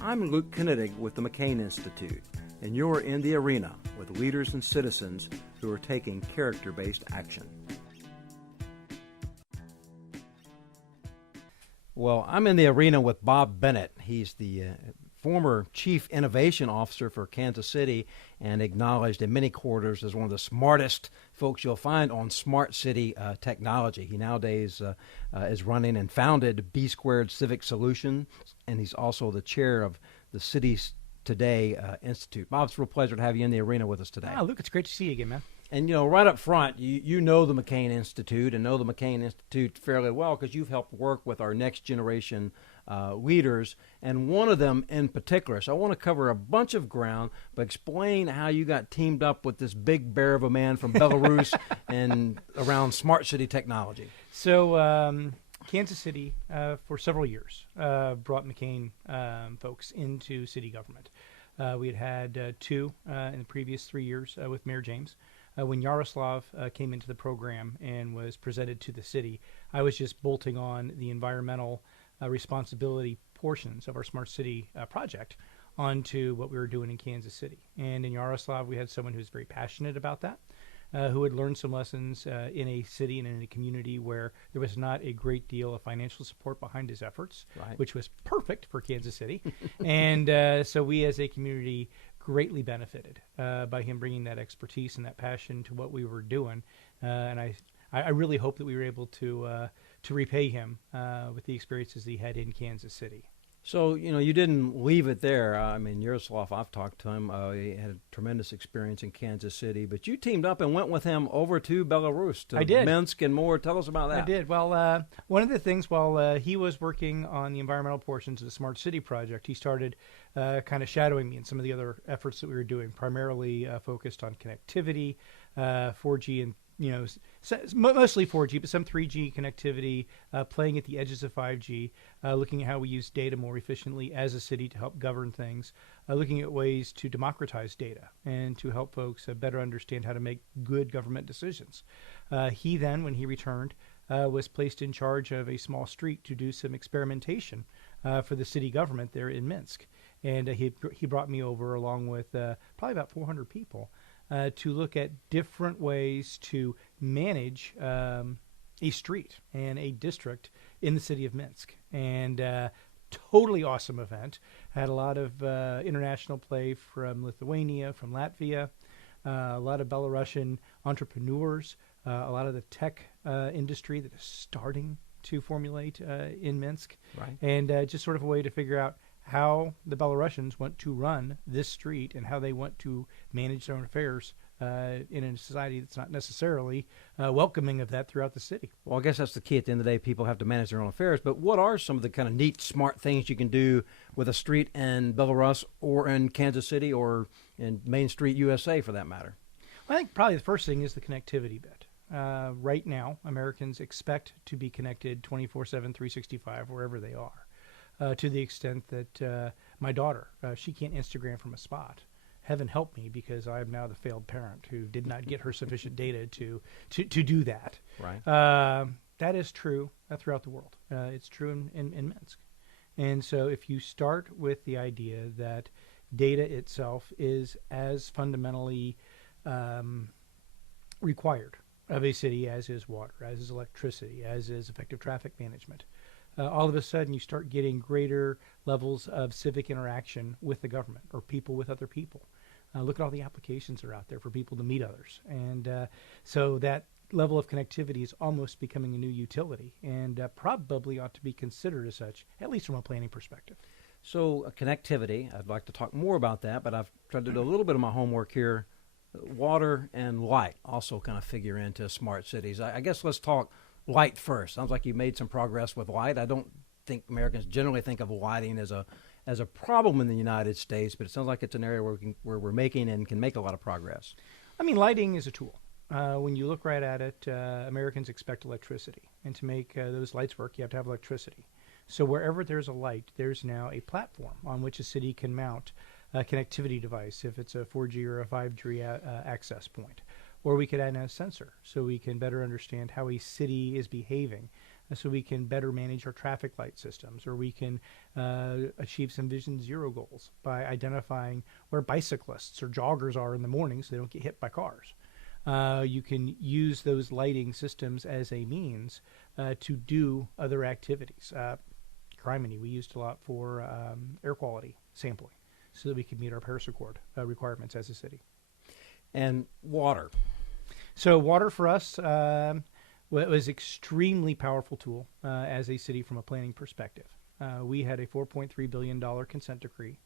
I'm Luke Kennedy with the McCain Institute, and you're in the arena with leaders and citizens who are taking character-based action. Well, I'm in the arena with Bob Bennett. He's the former Chief Innovation Officer for Kansas City and acknowledged in many quarters as one of the smartest folks you'll find on smart city technology. He nowadays is running and founded B Squared Civic Solutions, and he's also the chair of the Cities Today Institute. Bob, it's a real pleasure to have you in the arena with us today. Luke, it's great to see you again, man. And, right up front, you know the McCain Institute and know the McCain Institute fairly well because you've helped work with our next generation leaders, and one of them in particular. So I want to cover a bunch of ground, but explain how you got teamed up with this big bear of a man from Belarus and around smart city technology. So Kansas City, for several years, brought McCain folks into city government. We had two in the previous 3 years with Mayor James. When Yaroslav came into the program and was presented to the city, I was just bolting on the environmental responsibility portions of our smart city project onto what we were doing in Kansas City. And in Yaroslav, we had someone who's very passionate about that, who had learned some lessons in a city and in a community where there was not a great deal of financial support behind his efforts, right, which was perfect for Kansas City. And so we as a community greatly benefited by him bringing that expertise and that passion to what we were doing. And I really hope that we were able to repay him with the experiences that he had in Kansas City. So, you didn't leave it there. Yaroslav, I've talked to him. He had a tremendous experience in Kansas City, but you teamed up and went with him over to Belarus, to Minsk and more. Tell us about that. I did. Well, one of the things, while he was working on the environmental portions of the Smart City project, he started kind of shadowing me in some of the other efforts that we were doing, primarily focused on connectivity, 4G and mostly 4G, but some 3G connectivity, playing at the edges of 5G, looking at how we use data more efficiently as a city to help govern things, looking at ways to democratize data and to help folks better understand how to make good government decisions. He then, when he returned, was placed in charge of a small street to do some experimentation for the city government there in Minsk. And he brought me over along with probably about 400 people to look at different ways to manage a street and a district in the city of Minsk. And totally awesome event. Had a lot of international play from Lithuania, from Latvia, a lot of Belarusian entrepreneurs, a lot of the tech industry that is starting to formulate in Minsk. Right. And just sort of a way to figure out how the Belarusians want to run this street and how they want to manage their own affairs in a society that's not necessarily welcoming of that throughout the city. Well, I guess that's the key. At the end of the day, people have to manage their own affairs. But what are some of the kind of neat, smart things you can do with a street in Belarus or in Kansas City or in Main Street, USA, for that matter? I think probably the first thing is the connectivity bit. Right now, Americans expect to be connected 24/7, 365, wherever they are. To the extent that my daughter, she can't Instagram from a spot. Heaven help me, because I am now the failed parent who did not get her sufficient data to do that. Right. That is true throughout the world. It's true in Minsk. And so if you start with the idea that data itself is as fundamentally required of a city as is water, as is electricity, as is effective traffic management, all of a sudden you start getting greater levels of civic interaction with the government or people with other people. Look at all the applications that are out there for people to meet others. And so that level of connectivity is almost becoming a new utility and probably ought to be considered as such, at least from a planning perspective. So connectivity, I'd like to talk more about that, but I've tried to do a little bit of my homework here. Water and light also kind of figure into smart cities. I guess let's talk light first. Sounds like you made some progress with light. I don't think Americans generally think of lighting as a problem in the United States, but it sounds like it's an area where we're making and can make a lot of progress. I mean, lighting is a tool. When you look right at it, Americans expect electricity. And to make those lights work, you have to have electricity. So wherever there's a light, there's now a platform on which a city can mount a connectivity device, if it's a 4G or a 5G access point. Or we could add in a sensor so we can better understand how a city is behaving so we can better manage our traffic light systems, or we can achieve some Vision Zero goals by identifying where bicyclists or joggers are in the morning so they don't get hit by cars. You can use those lighting systems as a means to do other activities. Criminy, we used a lot for air quality sampling so that we could meet our Paris Accord requirements as a city. And water. So water for us was extremely powerful tool as a city from a planning perspective. We had a $4.3 billion consent decree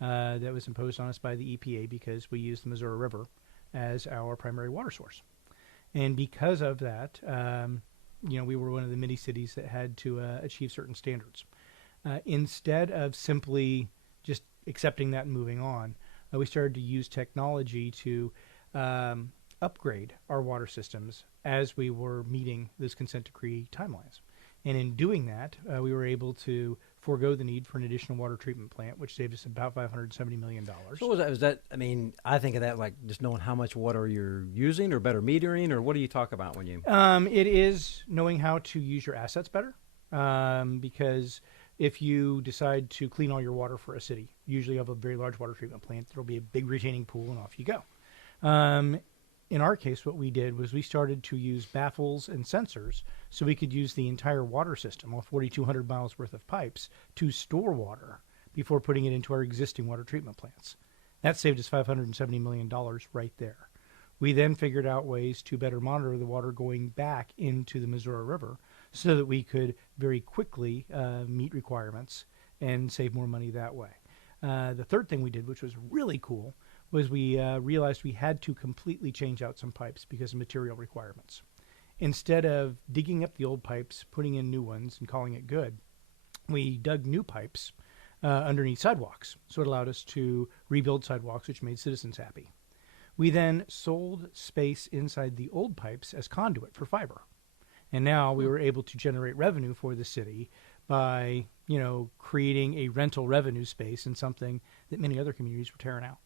that was imposed on us by the EPA because we used the Missouri River as our primary water source. And because of that, we were one of the many cities that had to achieve certain standards. Instead of simply just accepting that and moving on, we started to use technology to upgrade our water systems as we were meeting those consent decree timelines. And in doing that, we were able to forego the need for an additional water treatment plant, which saved us about $570 million. So was that, I mean, I think of that like just knowing how much water you're using or better metering, or what do you talk about when you... It is knowing how to use your assets better, because if you decide to clean all your water for a city, usually you have a very large water treatment plant, there'll be a big retaining pool, and off you go. In our case, what we did was we started to use baffles and sensors so we could use the entire water system, all 4,200 miles worth of pipes, to store water before putting it into our existing water treatment plants. That saved us $570 million right there. We then figured out ways to better monitor the water going back into the Missouri River so that we could very quickly meet requirements and save more money that way. The third thing we did, which was really cool, was we realized we had to completely change out some pipes because of material requirements. Instead of digging up the old pipes, putting in new ones, and calling it good, we dug new pipes underneath sidewalks. So it allowed us to rebuild sidewalks, which made citizens happy. We then sold space inside the old pipes as conduit for fiber. And now we were able to generate revenue for the city by, creating a rental revenue space in something that many other communities were tearing out.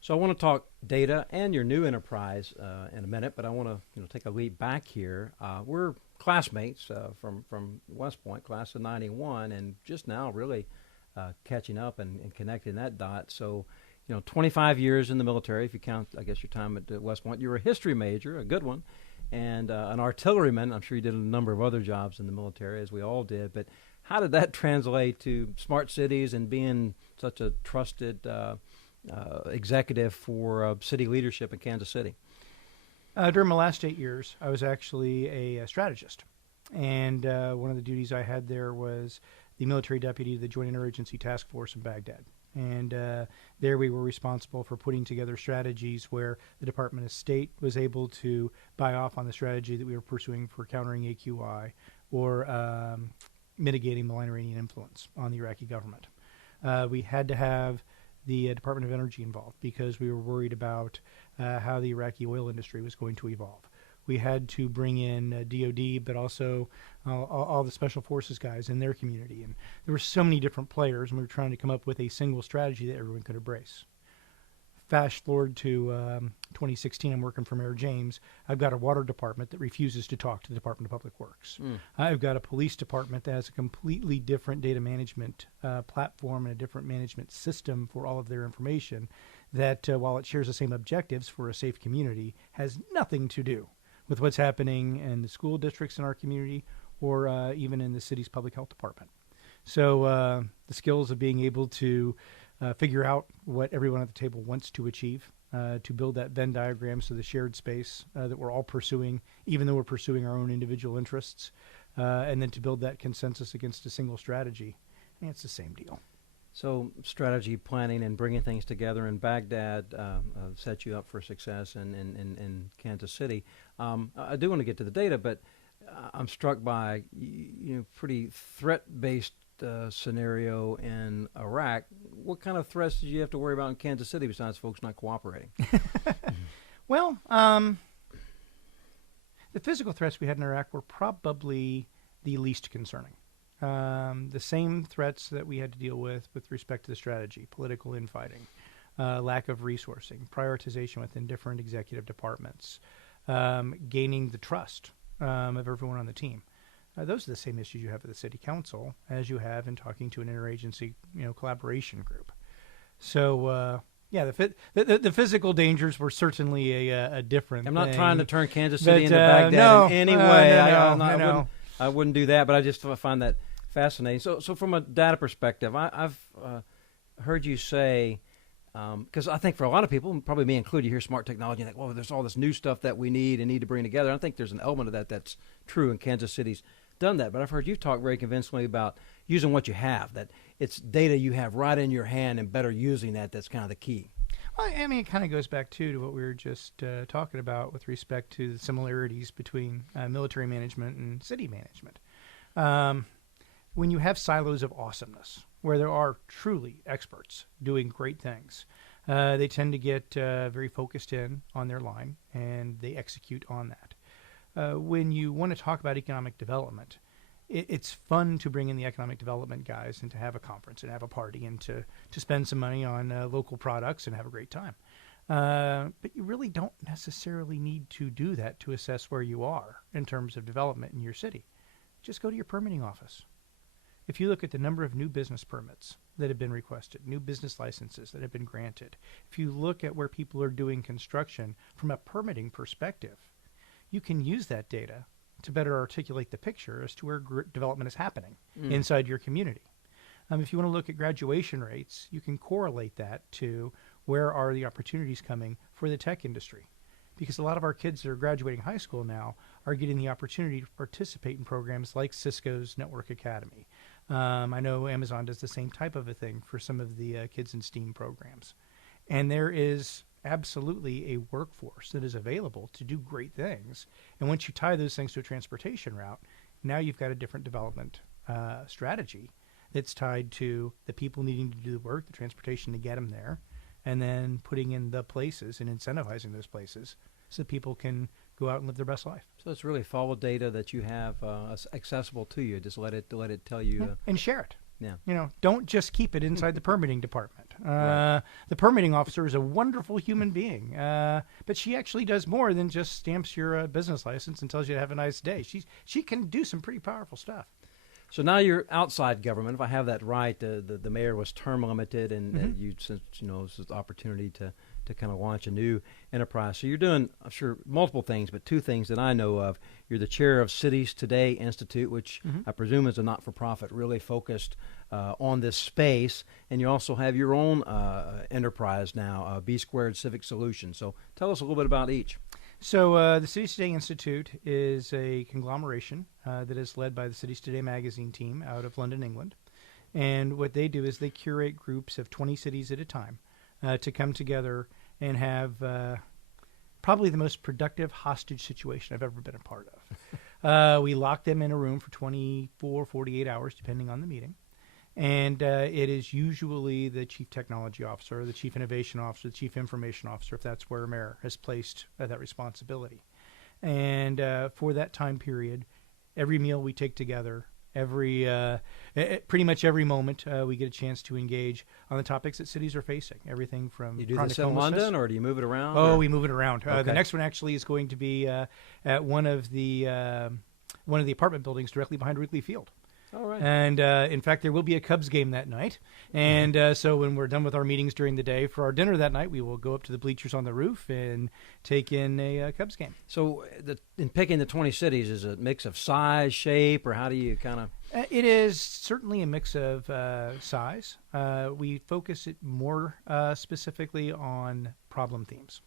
So I want to talk data and your new enterprise in a minute, but I want to take a leap back here. We're classmates from West Point, class of 91, and just now really catching up and connecting that dot. So, 25 years in the military, if you count, I guess, your time at West Point. You were a history major, a good one, and an artilleryman. I'm sure you did a number of other jobs in the military, as we all did. But how did that translate to smart cities and being such a trusted executive for city leadership in Kansas City? During my last 8 years, I was actually a strategist. And one of the duties I had there was the military deputy of the Joint Interagency Task Force in Baghdad. And there we were responsible for putting together strategies where the Department of State was able to buy off on the strategy that we were pursuing for countering AQI or mitigating malign Iranian influence on the Iraqi government. We had to have the Department of Energy involved because we were worried about how the Iraqi oil industry was going to evolve. We had to bring in DOD, but also all the special forces guys in their community. And there were so many different players, and we were trying to come up with a single strategy that everyone could embrace. Fast forward to 2016, I'm working for Mayor James. I've got a water department that refuses to talk to the Department of Public Works. I've got a police department that has a completely different data management platform and a different management system for all of their information that, while it shares the same objectives for a safe community, has nothing to do with what's happening in the school districts in our community or even in the city's public health department. So the skills of being able to figure out what everyone at the table wants to achieve, to build that Venn diagram, so the shared space that we're all pursuing, even though we're pursuing our own individual interests, and then to build that consensus against a single strategy. And it's the same deal. So strategy planning and bringing things together in Baghdad set you up for success in Kansas City. I do want to get to the data, but I'm struck by pretty threat-based scenario in Iraq. What kind of threats did you have to worry about in Kansas City besides folks not cooperating? Well, the physical threats we had in Iraq were probably the least concerning. The same threats that we had to deal with respect to the strategy, political infighting, lack of resourcing, prioritization within different executive departments, gaining the trust of everyone on the team. those are the same issues you have at the city council as you have in talking to an interagency, collaboration group. So, the physical dangers were certainly a different I'm not thing. trying to turn Kansas City into Baghdad no, in any way. No. I wouldn't do that, but I just find that fascinating. So from a data perspective, I've heard you say, because I think for a lot of people, probably me included, you hear smart technology and think, well, there's all this new stuff that we need to bring together. I think there's an element of that that's true, and Kansas City's done that. But I've heard you talk very convincingly about using what you have, that it's data you have right in your hand and better using that's kind of the key. Well, I mean, it kind of goes back, too, to what we were just talking about with respect to the similarities between military management and city management. When you have silos of awesomeness, where there are truly experts doing great things, they tend to get very focused in on their line, and they execute on that. When you want to talk about economic development, it's fun to bring in the economic development guys and to have a conference and have a party and to spend some money on local products and have a great time. But you really don't necessarily need to do that to assess where you are in terms of development in your city. Just go to your permitting office. If you look at the number of new business permits that have been requested, new business licenses that have been granted, if you look at where people are doing construction from a permitting perspective, you can use that data to better articulate the picture as to where development is happening inside your community. If you want to look at graduation rates, you can correlate that to where are the opportunities coming for the tech industry. Because a lot of our kids that are graduating high school now are getting the opportunity to participate in programs like Cisco's Network Academy. I know Amazon does the same type of a thing for some of the kids in STEAM programs. And there is absolutely a workforce that is available to do great things. And once you tie those things to a transportation route, now you've got a different development strategy that's tied to the people needing to do the work, the transportation to get them there, and then putting in the places and incentivizing those places so that people can go out and live their best life. So it's really follow data that you have accessible to you. Just let it tell you. And share it. Yeah. Don't just keep it inside the permitting department. Right. The permitting officer is a wonderful human being, but she actually does more than just stamps your business license and tells you to have a nice day. She can do some pretty powerful stuff. So now you're outside government. If I have that right, the mayor was term limited, and you, since this is the opportunity to kind of launch a new enterprise. So you're doing, I'm sure, multiple things, but two things that I know of. You're the chair of Cities Today Institute, which I presume is a not-for-profit really focused on this space, and you also have your own enterprise now, B Squared Civic Solutions. So tell us a little bit about each. So the Cities Today Institute is a conglomeration that is led by the Cities Today magazine team out of London, England. And what they do is they curate groups of 20 cities at a time to come together and have probably the most productive hostage situation I've ever been a part of. We lock them in a room for 24, 48 hours, depending on the meeting. And it is usually the chief technology officer, the chief innovation officer, the chief information officer, if that's where a mayor has placed that responsibility. And for that time period, every meal we take together, pretty much every moment we get a chance to engage on the topics that cities are facing. Everything from you do this in London, or do you move it around? Oh, we move it around. Okay. The next one actually is going to be at one of the apartment buildings directly behind Wrigley Field. All right. And, in fact, there will be a Cubs game that night. And so when we're done with our meetings during the day, for our dinner that night, we will go up to the bleachers on the roof and take in a Cubs game. So in picking the 20 cities, is it a mix of size, shape, or how do you kind of... It is certainly a mix of size. We focus it more specifically on problem themes.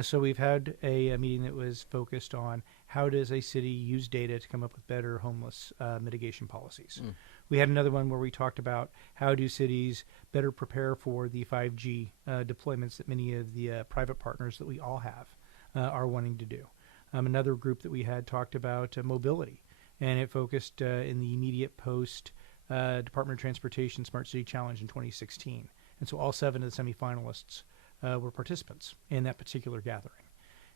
So we've had a meeting that was focused on how does a city use data to come up with better homeless mitigation policies. We had another one where we talked about how do cities better prepare for the 5G deployments that many of the private partners that we all have are wanting to do. Another group that we had talked about mobility, and it focused in the immediate post Department of Transportation Smart City Challenge in 2016. And so all 7 of the semifinalists were participants in that particular gathering.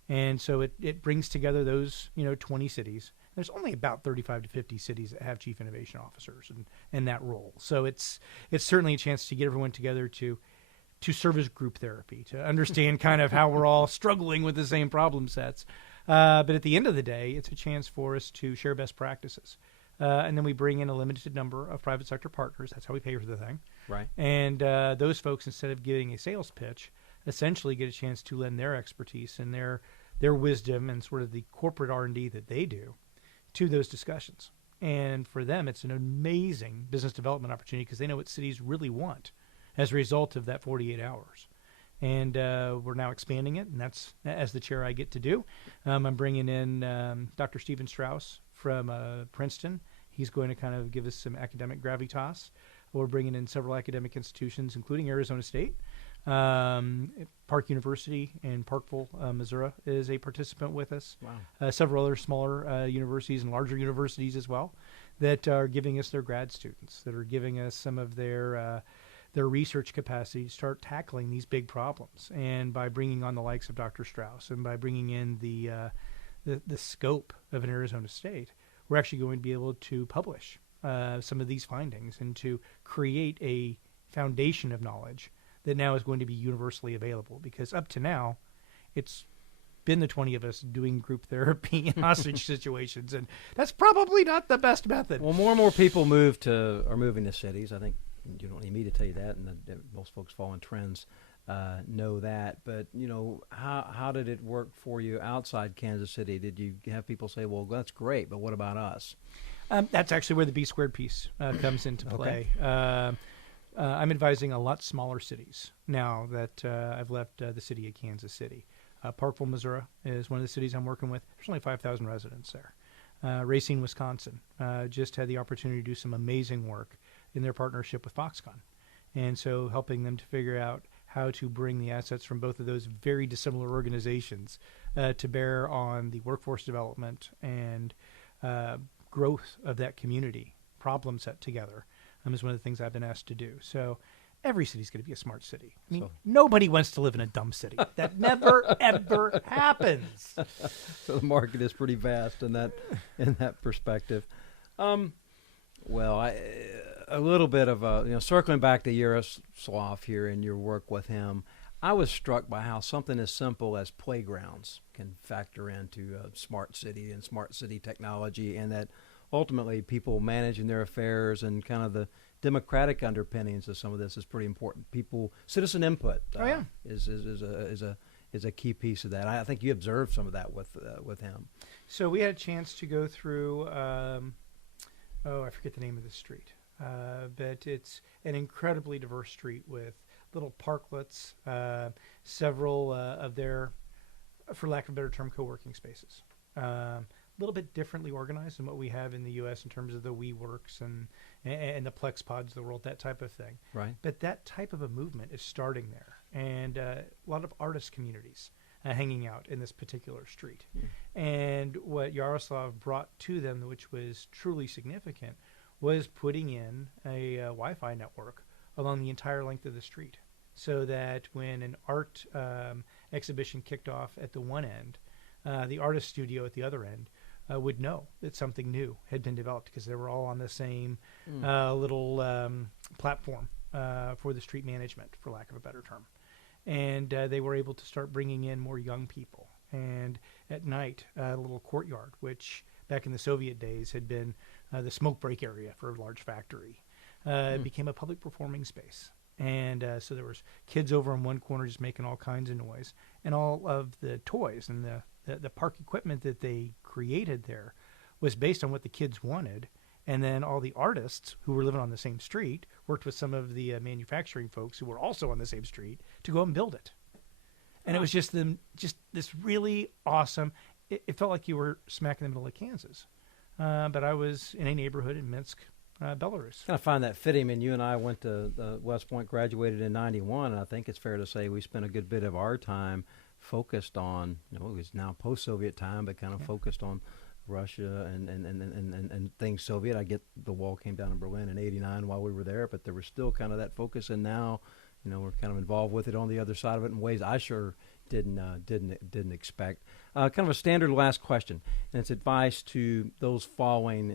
And so it brings together those 20 cities. There's only about 35 to 50 cities that have chief innovation officers in that role. So it's certainly a chance to get everyone together to serve as group therapy, to understand kind of how we're all struggling with the same problem sets. But at the end of the day, it's a chance for us to share best practices. and then we bring in a limited number of private sector partners. That's how we pay for the thing. Right. And those folks, instead of giving a sales pitch, essentially get a chance to lend their expertise and their wisdom and sort of the corporate R&D that they do to those discussions. And for them, it's an amazing business development opportunity because they know what cities really want as a result of that 48 hours. And we're now expanding it, and that's, as the chair, I get to do. I'm bringing in Dr. Stephen Strauss from Princeton. He's going to kind of give us some academic gravitas. We're bringing in several academic institutions, including Arizona State. Park University in Parkville, Missouri, is a participant with us. Wow. Several other smaller universities and larger universities as well that are giving us their grad students, that are giving us some of their research capacity to start tackling these big problems. And by bringing on the likes of Dr. Strauss and by bringing in the scope of an Arizona State, we're actually going to be able to publish some of these findings and to create a foundation of knowledge that now is going to be universally available. Because up to now, it's been the 20 of us doing group therapy in hostage situations, and that's probably not the best method. Well, more and more people are moving to cities. I think you don't need me to tell you that, and most folks following trends know that. But how did it work for you outside Kansas City? Did you have people say, "Well, that's great, but what about us?" That's actually where the B squared piece comes into play. Okay. I'm advising a lot smaller cities now that I've left the city of Kansas City. Parkville, Missouri is one of the cities I'm working with. There's only 5,000 residents there. Racine, Wisconsin just had the opportunity to do some amazing work in their partnership with Foxconn. And so helping them to figure out how to bring the assets from both of those very dissimilar organizations to bear on the workforce development and growth of that community, problem set together, is one of the things I've been asked to do. So every city's going to be a smart city. I mean, nobody wants to live in a dumb city. That never, ever happens. So the market is pretty vast in that perspective. Well, a little bit of circling back to Yaroslav here and your work with him, I was struck by how something as simple as playgrounds can factor into a smart city and smart city technology, and that ultimately people managing their affairs and kind of the democratic underpinnings of some of this is pretty important. Citizen input is a key piece of that. I think you observed some of that with him. So we had a chance to go through, I forget the name of the street, but it's an incredibly diverse street with little parklets, several of their, for lack of a better term, co-working spaces. A little bit differently organized than what we have in the U.S. in terms of the WeWorks and the Plex Pods of the world, that type of thing. Right. But that type of a movement is starting there, and a lot of artist communities hanging out in this particular street. And what Yaroslav brought to them, which was truly significant, was putting in a Wi-Fi network along the entire length of the street, so that when an art exhibition kicked off at the one end, the artist studio at the other end would know that something new had been developed because they were all on the same little platform for the street management, for lack of a better term. And they were able to start bringing in more young people. And at night, a little courtyard, which back in the Soviet days had been the smoke break area for a large factory, became a public performing space. And so there was kids over in one corner just making all kinds of noise. And all of the toys and the park equipment that they created there was based on what the kids wanted. And then all the artists who were living on the same street worked with some of the manufacturing folks who were also on the same street to go and build it. And it was just this really awesome, it felt like you were smack in the middle of Kansas. But I was in a neighborhood in Minsk, Belarus. I find that fitting. And you and I went to West Point, graduated in '91, and I think it's fair to say we spent a good bit of our time focused on, it was now post-Soviet time, but kind of focused on Russia and things Soviet. I get the wall came down in Berlin in '89 while we were there, but there was still kind of that focus. And now, we're kind of involved with it on the other side of it in ways I sure didn't expect. Kind of a standard last question, and it's advice to those following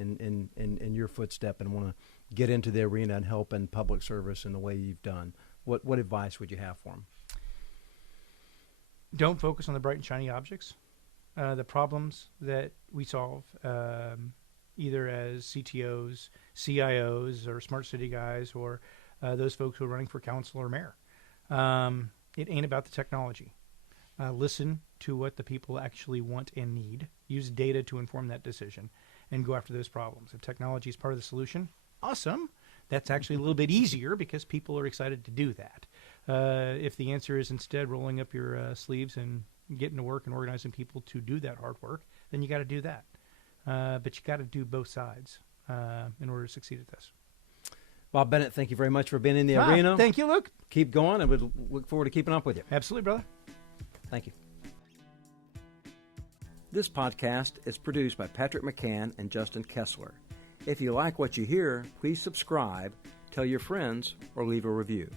in your footstep and want to get into the arena and help in public service in the way you've done. What advice would you have for them? Don't focus on the bright and shiny objects. The problems that we solve, either as CTOs, CIOs, or smart city guys, or those folks who are running for council or mayor. It ain't about the technology. Listen to what the people actually want and need. Use data to inform that decision and go after those problems. If technology is part of the solution, awesome. That's actually a little bit easier because people are excited to do that. If the answer is instead rolling up your sleeves and getting to work and organizing people to do that hard work, then you got to do that. But you got to do both sides in order to succeed at this. Bob Bennett, thank you very much for being in the arena. Thank you, Luke. Keep going, and we'll look forward to keeping up with you. Absolutely, brother. Thank you. This podcast is produced by Patrick McCann and Justin Kessler. If you like what you hear, please subscribe, tell your friends, or leave a review.